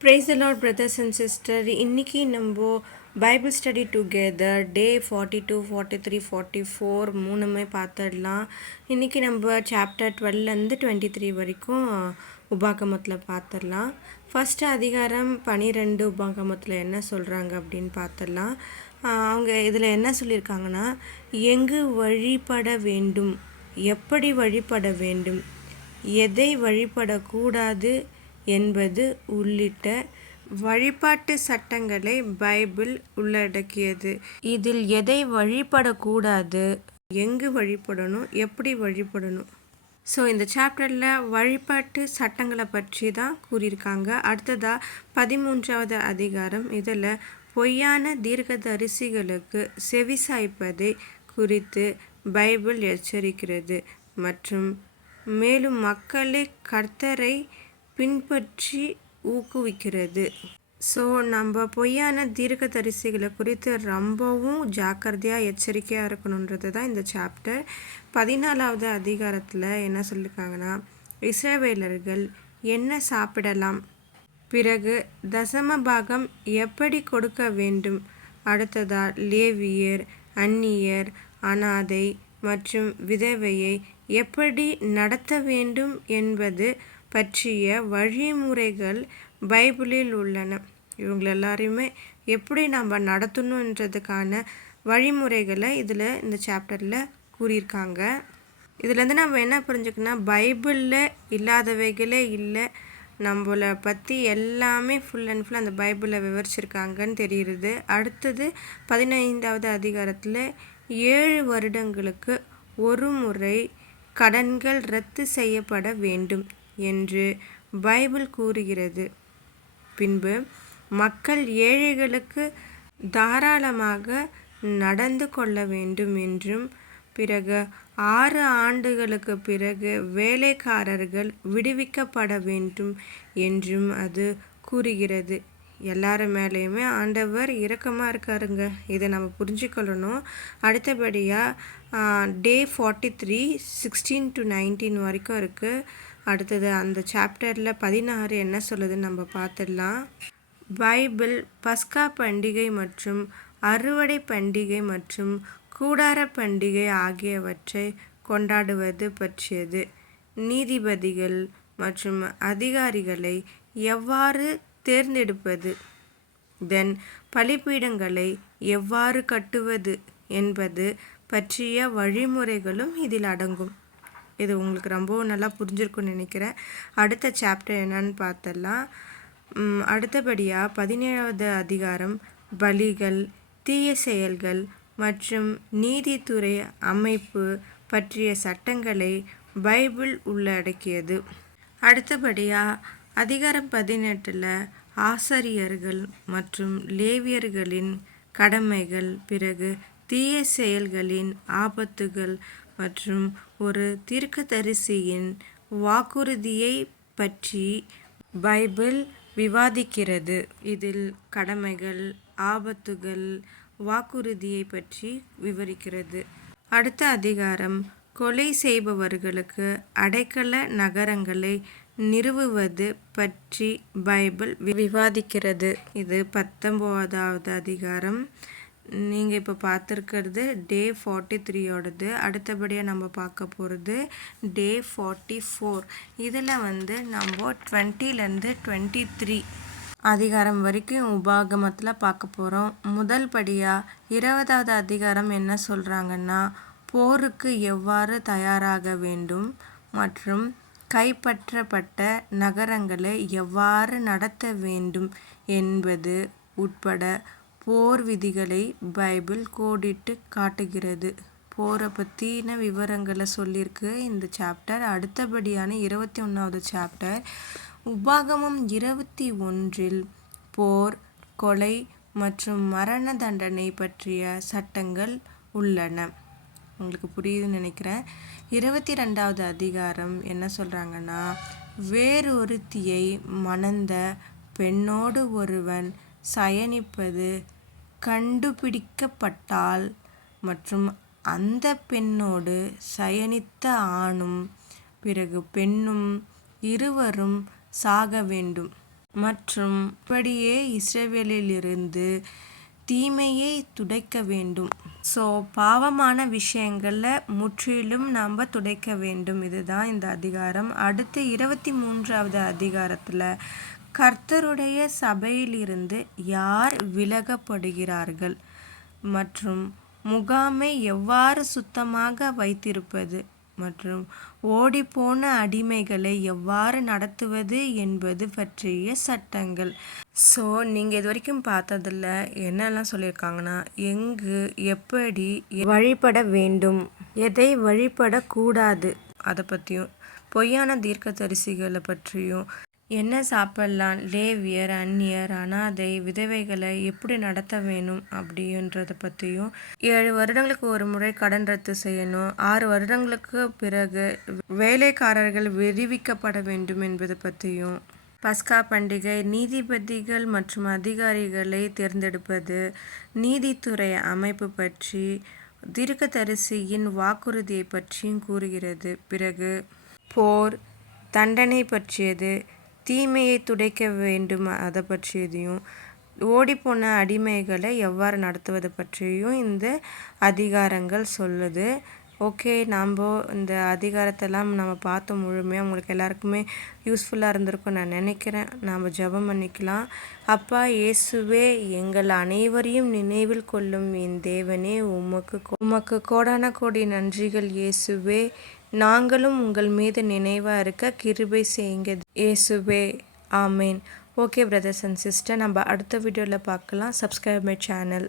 Praise the Lord, brothers and sisters. இன்னைக்கு நம்ம Bible study together டே 42, 43, 44 மூணுமே பார்த்துடலாம். இன்னைக்கு நம்ம சாப்டர் 12லேருந்து 23 வரைக்கும் உபாகமத்தில் பார்த்துடலாம். ஃபஸ்ட்டு அதிகாரம் 12 உபாகமத்தில் என்ன சொல்கிறாங்க அப்படின்னு பார்த்துடலாம். அவங்க இதில் என்ன சொல்லியிருக்காங்கன்னா, எங்கு வழிபட வேண்டும், எப்படி வழிபட வேண்டும், எதை வழிபடக்கூடாது என்பது உள்ளிட்ட வழிபாட்டு சட்டங்களை பைபிள் உள்ளடக்கியது. இதில் எதை வழிபடக்கூடாது, எங்கு வழிபடணும், எப்படி வழிபடணும். ஸோ இந்த சாப்டரில் வழிபாட்டு சட்டங்களை பற்றி தான் கூறியிருக்காங்க. அடுத்ததாக 13வது அதிகாரம், இதில் பொய்யான தீர்க்கதரிசிகளுக்கு செவிசாய்ப்பதை குறித்து பைபிள் எச்சரிக்கிறது மற்றும் மேலும் மக்களை கர்த்தரை பின்பற்றி ஊக்குவிக்கிறது. ஸோ நம்ம பொய்யான தீர்க்கதரிசிகளை குறித்து ரொம்பவும் ஜாக்கிரதையாக எச்சரிக்கையாக இருக்கணுன்றது தான் இந்த சாப்டர். 14வது அதிகாரத்தில் என்ன சொல்லியிருக்காங்கன்னா, இஸ்ரவேலர்கள் என்ன சாப்பிடலாம், பிறகு தசம பாகம் எப்படி கொடுக்க வேண்டும், அடுத்ததாக லேவியர், அந்நியர், அனாதை மற்றும் விதவையை எப்படி நடத்த வேண்டும் என்பது பற்றிய வழிமுறைகள் பைபிளில் உள்ளன. இவங்க எல்லாரையுமே எப்படி நம்ம நடத்தணுன்றதுக்கான வழிமுறைகளை இதில் இந்த சாப்டரில் கூறியிருக்காங்க. இதுலேருந்து நம்ம என்ன புரிஞ்சுக்கணும், பைபிளில் இல்லாதவைகளே இல்லை, நம்மளை பற்றி எல்லாமே ஃபுல் அண்ட் ஃபுல் அந்த பைபிளில் விவரிச்சிருக்காங்கன்னு தெரியுது. அடுத்தது 15வது அதிகாரத்தில் 7 வருடங்களுக்கு ஒரு முறை கடன்கள் ரத்து செய்யப்பட வேண்டும் என்று பைபிள் கூறுகிறது. பின்பு மக்கள் ஏழைகளுக்கு தாராளமாக நடந்து கொள்ள வேண்டும் என்றும், பிறகு 6 ஆண்டுகளுக்கு பிறகு வேலைக்காரர்கள் விடுவிக்கப்பட வேண்டும் என்றும் அது கூறுகிறது. எல்லார மேலேயுமே ஆண்டவர் இரக்கமாக இருக்காருங்க, இதை நம்ம புரிஞ்சுக்கொள்ளணும். அடுத்தபடியாக டே 43 16 to 19 வரைக்கும் இருக்குது. அடுத்தது அந்த சாப்டரில் 16 என்ன சொல்லுதுன்னு நம்ம பார்த்துடலாம். பைபிள் பஸ்கா பண்டிகை மற்றும் அறுவடை பண்டிகை மற்றும் கூடார பண்டிகை ஆகியவற்றை கொண்டாடுவது பற்றியது. நீதிபதிகள் மற்றும் அதிகாரிகளை எவ்வாறு தேர்ந்தெடுப்பது, தென் பலிபீடங்களை எவ்வாறு கட்டுவது என்பது பற்றிய வழிமுறைகளும் இதில் அடங்கும். இது உங்களுக்கு ரொம்பவும் நல்லா புரிஞ்சிருக்குன்னு நினைக்கிறேன். அடுத்த சாப்டர் என்னன்னு பார்த்தலாம். அடுத்தபடியாக 17வது அதிகாரம் பலிகள், தீய செயல்கள் மற்றும் நீதித்துறை அமைப்பு பற்றிய சட்டங்களை பைபிள் உள்ளடக்கியது. அடுத்தபடியாக அதிகாரம் 18ல் ஆசாரியர்கள் மற்றும் லேவியர்களின் கடமைகள், பிறகு தீய செயல்களின் ஆபத்துகள் மற்றும் ஒரு தீர்க்கதரிசியின் வாக்குறுதியை பற்றி பைபிள் விவாதிக்கிறது. இதில் கடமைகள், ஆபத்துகள், வாக்குறுதியை பற்றி விவரிக்கிறது. அடுத்த அதிகாரம் கொலை செய்பவர்களுக்கு அடைக்கல நகரங்களை நிறுவுவது பற்றி பைபிள் விவாதிக்கிறது. இது 19வது அதிகாரம். நீங்கள் இப்போ பார்த்துருக்கிறது டே 43யோடது. அடுத்தபடியாக நம்ம பார்க்க போகிறது டே 44. இதில் நம்ம 20லேருந்து 23 அதிகாரம் வரைக்கும் உபாகமத்தில் பார்க்க போகிறோம். முதல் படியாக 20வது அதிகாரம் என்ன சொல்கிறாங்கன்னா, போருக்கு எவ்வாறு தயாராக வேண்டும் மற்றும் கைப்பற்றப்பட்ட நகரங்களை எவ்வாறு நடத்த வேண்டும் என்பது உட்பட போர் விதிகளை பைபிள் கோடிட்டு காட்டுகிறது. போரை பற்றின விவரங்களை சொல்லியிருக்கு இந்த சாப்டர். அடுத்தபடியான 21வது சாப்டர் உபாகமம் 21ல் போர், கொலை மற்றும் மரண தண்டனை பற்றிய சட்டங்கள் உள்ளன. உங்களுக்கு புரியுதுன்னு நினைக்கிறேன். 22வது அதிகாரம் என்ன சொல்கிறாங்கன்னா, வேறொருத்தியை மணந்த பெண்ணோடு ஒருவன் சயனிப்பது கண்டுபிடிக்கப்பட்டால் மற்றும் அந்த பெண்ணோடு சயனித்த ஆணும் பிறகு பெண்ணும் இருவரும் சாக வேண்டும். மற்றும் இப்படியே இஸ்ரவேலிலிருந்து தீமையை துடைக்க வேண்டும். ஸோ பாவமான விஷயங்களை முற்றிலும் நாம் துடைக்க வேண்டும். இதுதான் இந்த அதிகாரம். அடுத்து 23வது அதிகாரத்தில் கர்த்தருடைய சபையிலிருந்து யார் விலகப்படுகிறார்கள் மற்றும் முகாமை எவ்வாறு சுத்தமாக வைத்திருப்பது மற்றும் ஓடிப்போன அடிமைகளை எவ்வாறு நடத்துவது என்பது பற்றிய சட்டங்கள். ஸோ நீங்கள் இது வரைக்கும் பார்த்ததில் என்னெல்லாம் சொல்லியிருக்காங்கன்னா, எங்கு எப்படி வழிபட வேண்டும், எதை வழிபடக்கூடாது அதை பற்றியும், பொய்யான தீர்க்கதரிசிகளை பற்றியும், என்ன சாப்பிடலாம், லேவியர், அந்நியர், அனாதை, விதவைகளை எப்படி நடத்த வேணும் அப்படின்றத பற்றியும், 7 வருடங்களுக்கு ஒரு முறை கடன் ரத்து செய்யணும், 6 வருடங்களுக்கு பிறகு வேலைக்காரர்கள் விடுவிக்கப்பட வேண்டும் என்பது பற்றியும், பஸ்கா பண்டிகை, நீதிபதிகள் மற்றும் அதிகாரிகளை தேர்ந்தெடுப்பது, நீதித்துறை அமைப்பு பற்றி, தீர்க்கதரிசியின் வாக்குறுதியை பற்றியும் கூறுகிறது. பிறகு போர், தண்டனை பற்றியது, தீமையை துடைக்க வேண்டும் அதை பற்றியதையும், ஓடிப்போன அடிமைகளை எவ்வாறு நடத்துவது பற்றியும் இந்த அதிகாரங்கள் சொல்லுது. ஓகே, நாம் இந்த அதிகாரத்தெல்லாம் நம்ம பார்த்தோம் முழுமையாக. உங்களுக்கு எல்லாருக்குமே யூஸ்ஃபுல்லாக இருந்திருக்கும் நான் நினைக்கிறேன். நாம் ஜெபம் பண்ணிக்கலாம். அப்பா இயேசுவே, எங்கள் அனைவரையும் நினைவில் கொள்ளும் என் தேவனே, உமக்கு கோடான கோடி நன்றிகள் இயேசுவே. நாங்களும் உங்கள் மீது நினைவாக இருக்க கிருபை செய்யுங்க இயேசுவே. ஆமேன். ஓகே பிரதர்ஸ் அண்ட் சிஸ்டர், நம்ம அடுத்த வீடியோவில் பார்க்கலாம். Subscribe my channel.